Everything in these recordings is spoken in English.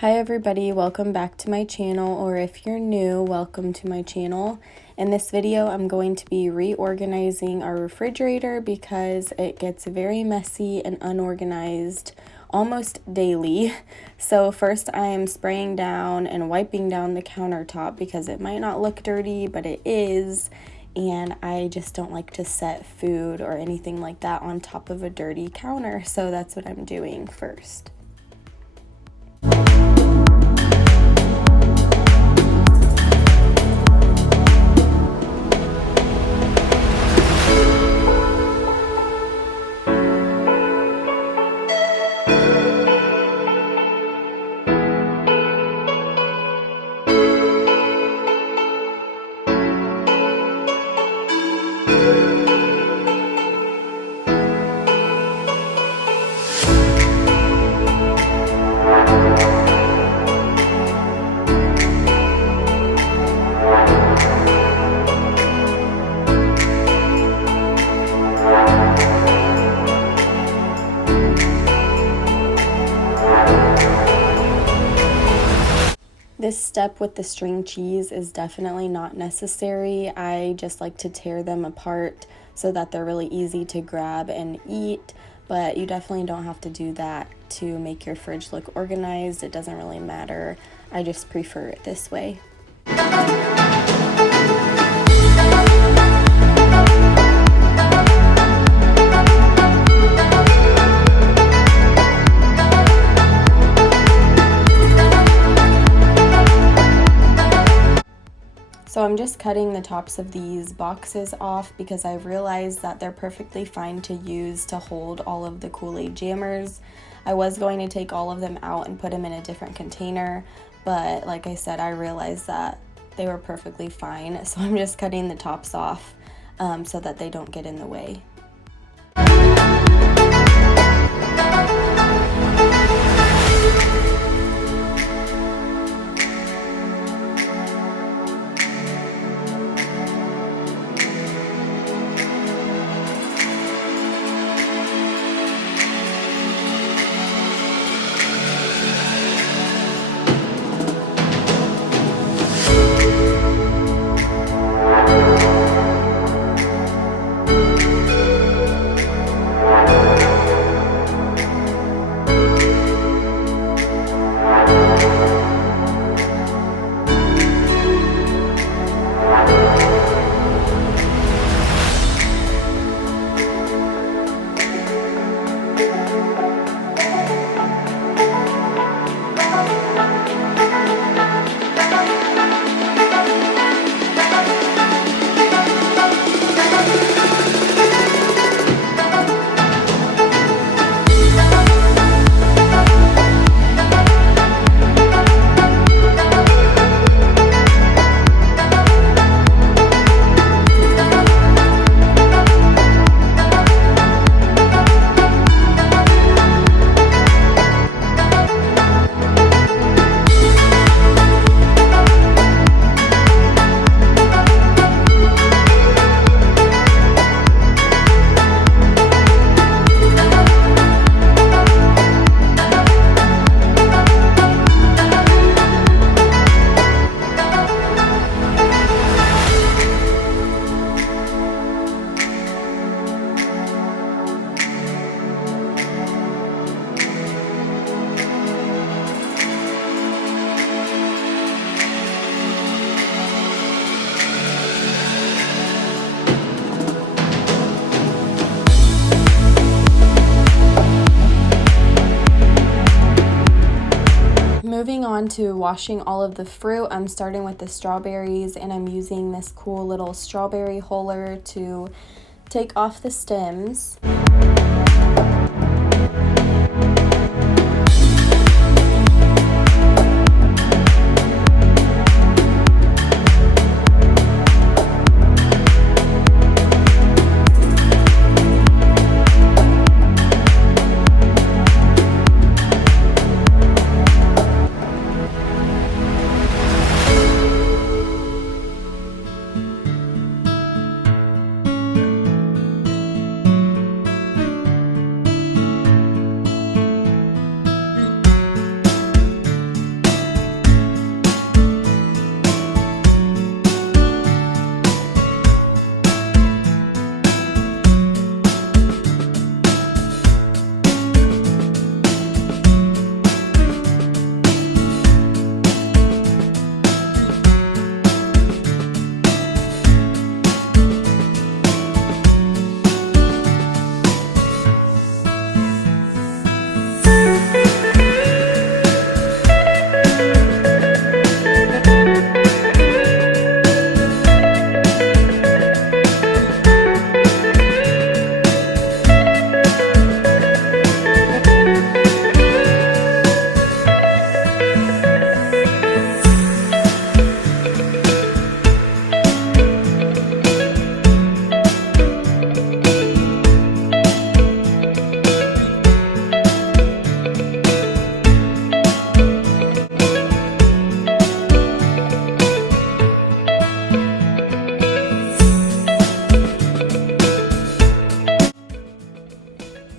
Hi everybody, welcome back to my channel, or if you're new, welcome to my channel. In this video, I'm going to be reorganizing our refrigerator because it gets very messy and unorganized almost daily. So first I am spraying down and wiping down the countertop because it might not look dirty, but it is. And I just don't like to set food or anything like that on top of a dirty counter. So that's what I'm doing first. This step with the string cheese is definitely not necessary. I just like to tear them apart so that they're really easy to grab and eat, but you definitely don't have to do that to make your fridge look organized. It doesn't really matter. I just prefer it this way. So I'm just cutting the tops of these boxes off because I've realized that they're perfectly fine to use to hold all of the Kool-Aid jammers. I was going to take all of them out and put them in a different container, but like I said, I realized that they were perfectly fine. So I'm just cutting the tops off so that they don't get in the way. Moving on to washing all of the fruit, I'm starting with the strawberries and I'm using this cool little strawberry huller to take off the stems.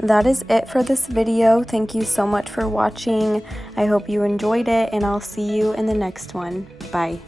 that is it for this video. Thank you so much for watching. I hope you enjoyed it, and I'll see you in the next one. Bye.